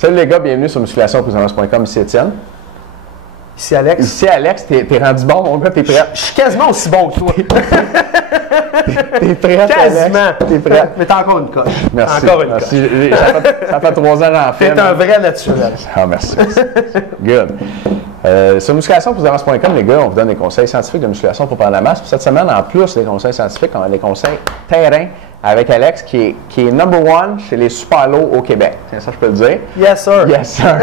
Salut les gars, bienvenue sur musculationprisonneuse.com, ici Étienne. Ici Alex. Ici Alex, t'es rendu bon mon gars, t'es prêt? Je suis quasiment aussi bon que toi. T'es prêt, Quasiment. T'es prêt? Mais t'as encore une coche. Merci. Encore une merci. coche. Ça fait 3 ans en fait. T'es un vrai naturel. Ah, merci. Good. Sur musculationprisonneuse.com, les gars, on vous donne des conseils scientifiques de musculation pour prendre la masse. Puis cette semaine, en plus des conseils scientifiques, on a des conseils terrain avec Alex qui est number one chez les super lourds au Québec. Tiens, ça, je peux le dire. Yes, sir. Yes, sir.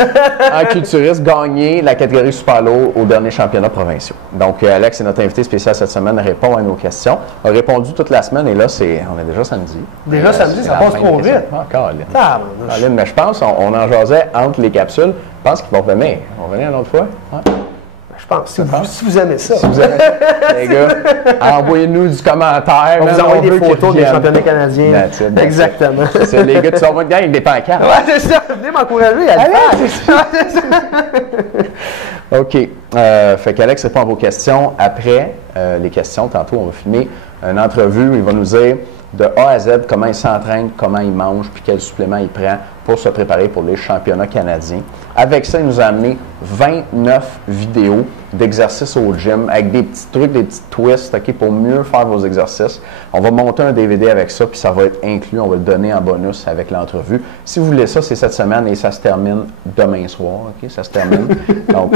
En culturiste, gagné la catégorie super lourd au dernier championnat provinciaux. Donc, Alex est notre invité spécial cette semaine, répond à nos questions. On a répondu toute la semaine et là, on est déjà samedi. Déjà samedi, ça passe trop vite. Encore, Mais je pense, on en jasait entre les capsules. Je pense qu'ils vont revenir. On va revenir une autre fois. Ouais. je pense. Si vous aimez ça. Si vous aimez ça, les gars, envoyez-nous du commentaire. On vous envoie des photos des championnats canadiens. Exactement. C'est les gars, tu vas voir une gang avec des pancartes. Ouais, c'est ça. Venez m'encourager à le faire. C'est ça. OK. Fait qu'Alex répond à vos questions. Après les questions, tantôt, on va filmer une entrevue où il va nous dire de A à Z comment il s'entraîne, comment il mange, puis quel supplément il prend pour se préparer pour les championnats canadiens. Avec ça, il nous a amené 29 vidéos d'exercices au gym avec des petits trucs, des petits twists pour mieux faire vos exercices. On va monter un DVD avec ça, puis ça va être inclus. On va le donner en bonus avec l'entrevue. Si vous voulez ça, c'est cette semaine et ça se termine demain soir. OK? Ça se termine. Donc,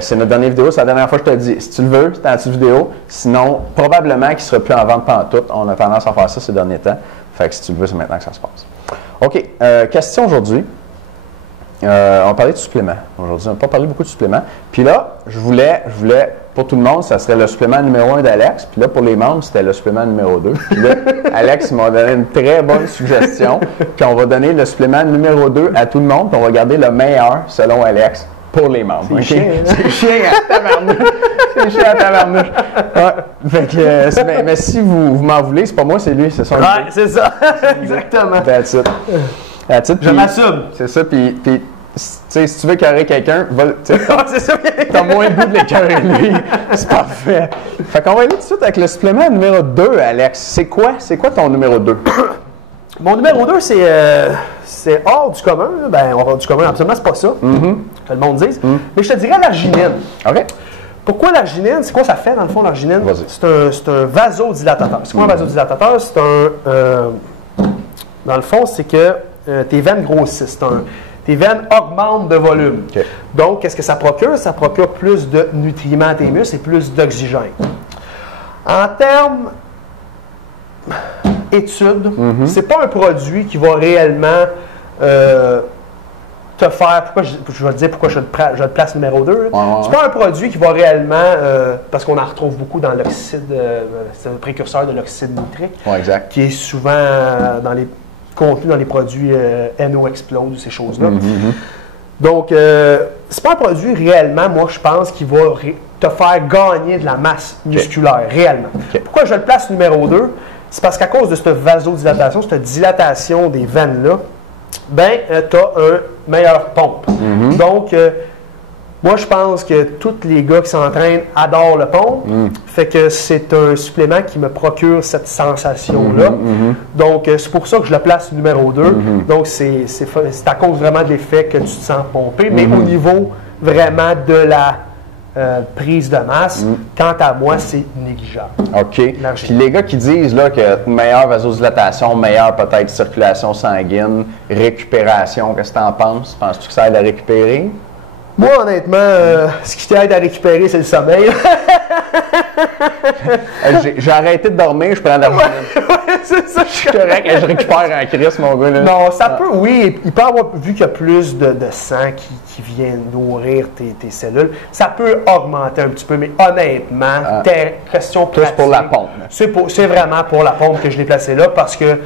c'est notre dernière vidéo. C'est la dernière fois que je te dis. Si tu le veux, c'est en dessous vidéo. Sinon, probablement qu'il ne sera plus en vente pantoute. On a tendance à faire ça ces derniers temps. Fait que si tu le veux, c'est maintenant que ça se passe. OK. Question aujourd'hui. On parlait de suppléments. Aujourd'hui, on n'a pas parlé beaucoup de suppléments. Puis là, je voulais, pour tout le monde, ça serait le supplément numéro 1 d'Alex. Puis là, pour les membres, c'était le supplément numéro 2. Puis là, Alex m'a donné une très bonne suggestion. Puis on va donner le supplément numéro 2 à tout le monde. Puis on va garder le meilleur, selon Alex, pour les membres. C'est chiant, hein? C'est chiant à tabarnouche. C'est chiant à tabarnouche. Ouais. Fait que, mais si vous m'en voulez, c'est pas moi, c'est lui. C'est son idée. C'est ça. Exactement. That's it. Je m'assume. C'est ça, puis tu sais, si tu veux carrer quelqu'un, c'est ça. T'as moins le goût de l'écœurer lui. C'est parfait. Fait qu'on va aller tout de suite avec le supplément numéro 2, Alex. C'est quoi ton numéro 2? Mon numéro 2, c'est hors du commun. Ben, hors du commun, absolument, c'est pas ça. Que le monde dise. Mais je te dirais l'arginine. OK. Pourquoi l'arginine? C'est quoi ça fait, dans le fond, l'arginine? C'est un vasodilatateur. C'est quoi un vasodilatateur? C'est dans le fond, c'est que tes veines grossissent. Tes veines augmentent de volume. Okay. Donc, qu'est-ce que ça procure? Ça procure plus de nutriments à tes muscles et plus d'oxygène. En termes études, c'est pas un produit qui va réellement te faire... je vais te dire pourquoi je le place numéro 2. C'est pas un produit qui va réellement... parce qu'on en retrouve beaucoup dans l'oxyde... c'est un précurseur de l'oxyde nitrique. Exact. Qui est souvent contenu dans les produits NO Explode ou ces choses-là. Donc, c'est pas un produit réellement, moi, je pense, qui va te faire gagner de la masse musculaire, réellement. Pourquoi je le place numéro 2? C'est parce qu'à cause de cette vasodilatation, cette dilatation des veines-là, ben, tu as un meilleur pompe. Donc, moi, je pense que tous les gars qui s'entraînent adorent le pompe. Fait que c'est un supplément qui me procure cette sensation-là. Donc, c'est pour ça que je le place numéro 2. Donc, c'est à cause vraiment de l'effet que tu te sens pompé. Mais au niveau vraiment de la prise de masse, quant à moi, c'est négligeable. OK. Puis les gars qui disent là, que meilleure vasodilatation, meilleure peut-être circulation sanguine, récupération, qu'est-ce que tu en penses? Penses-tu que ça aide à récupérer? Moi, honnêtement, ce qui t'aide à récupérer, c'est le sommeil. J'ai arrêté de dormir, je prends de l'argent. C'est ça. Je suis correct, je récupère en crise, mon gars. Là. Non, ça peut, oui. Il peut avoir, vu qu'il y a plus de sang qui vient nourrir tes cellules, ça peut augmenter un petit peu, mais honnêtement, question pratique. C'est pour la pompe. C'est vraiment pour la pompe que je l'ai placé là, parce que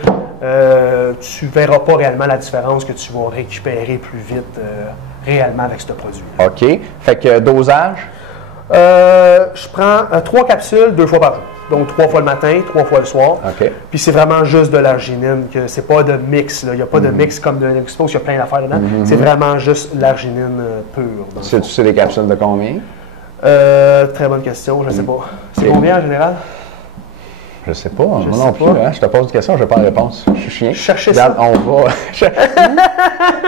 tu ne verras pas réellement la différence que tu vas récupérer plus vite réellement avec ce produit. OK. Fait que dosage? Je prends 3 capsules 2 fois par jour. Donc 3 fois le matin, 3 fois le soir. OK. Puis c'est vraiment juste de l'arginine, que c'est pas de mix. Il n'y a pas de mix comme de l'expose, il y a plein d'affaires dedans. C'est vraiment juste l'arginine pure. Tu sais les capsules de combien? Très bonne question, je ne sais pas. C'est combien en général? Je sais pas, moi non plus. Hein, je te pose une question, je n'ai pas la réponse. Je suis chien. Cherchez ça. On va.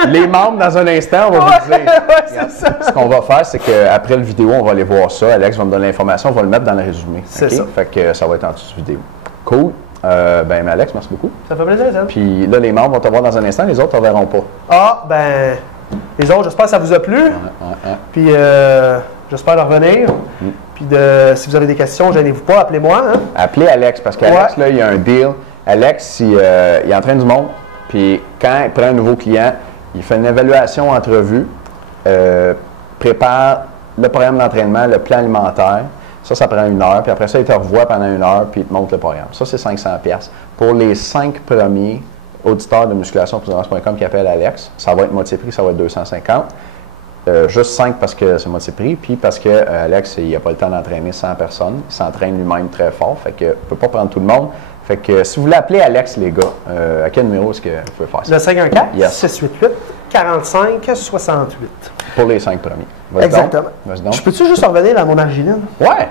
Les membres, dans un instant, on va vous dire. C'est ça. Ce qu'on va faire, c'est qu'après la vidéo, on va aller voir ça. Alex va me donner l'information, on va le mettre dans le résumé. C'est ça. Fait que ça va être en dessous de vidéo. Cool. Ben, Alex, merci beaucoup. Ça fait plaisir, ça. Puis là, les membres vont te voir dans un instant, les autres ne te verront pas. Ah, ben, les autres, j'espère que ça vous a plu. Puis, j'espère leur revenir. Puis, si vous avez des questions, gênez-vous pas, appelez-moi. Hein? Appelez Alex, parce qu'Alex, là, il y a un deal. Alex, il entraîne du monde, puis quand il prend un nouveau client, il fait une évaluation entrevue, prépare le programme d'entraînement, le plan alimentaire. Ça prend 1 heure, puis après ça, il te revoit pendant 1 heure, puis il te montre le programme. Ça, c'est 500$. Pour les 5 premiers auditeurs de musculation.com qui appellent Alex, ça va être moitié prix, ça va être 250. Juste 5 parce que c'est moitié prix, puis parce que Alex, il n'a pas le temps d'entraîner 100 personnes. Il s'entraîne lui-même très fort, fait que ne peut pas prendre tout le monde. Fait que si vous voulez appeler Alex, les gars, à quel numéro est-ce que vous pouvez faire ça? Le 514-688-4568. Pour les 5 premiers. Vas-y Exactement. donc. Je peux-tu juste revenir à mon arginine? Ouais!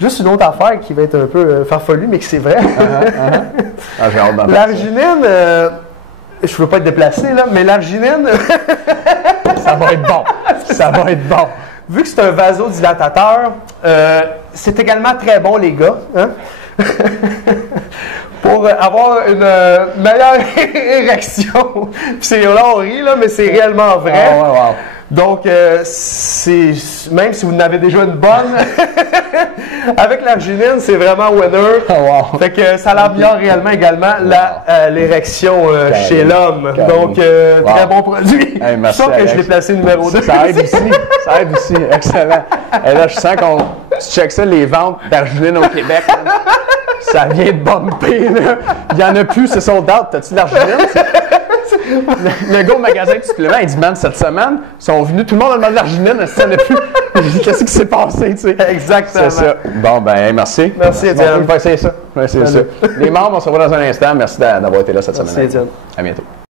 Juste une autre affaire qui va être un peu farfelue, mais que c'est vrai. Ah, j'ai hâte d'en parler. L'arginine, je ne veux pas être déplacé, là, mais l'arginine, ça va être bon. Ça va être bon. Vu que c'est un vasodilatateur, c'est également très bon, les gars. Hein? Pour avoir une meilleure érection. Puis c'est là, on rit, là, mais c'est réellement vrai. Oh, wow. Donc, même si vous en avez déjà une bonne, avec l'arginine, c'est vraiment winner. Oh, wow. Fait que ça l'améliore réellement également l'érection chez l'homme. Donc, très bon produit. Hey, merci, je sens que je l'ai placé numéro 2. Ça aide aussi. Ça aide aussi. Excellent. Et là, je sens qu'on check ça, les ventes d'arginine au Québec. Là. Ça vient de bumper. Là. Il n'y en a plus, c'est sold out. T'as-tu de l'arginine? Le gars au magasin de suppléments, il dit, man, cette semaine, ils sont venus, tout le monde a demandé de l'arginine, ça n'a plus. Qu'est-ce qui s'est passé, tu sais? Exactement. C'est ça. Bon, ben, merci. Merci, Étienne. On va essayer ça. On va essayer ça. Les membres, on se revoit dans un instant. Merci d'avoir été là cette semaine. Merci, Étienne. À bientôt.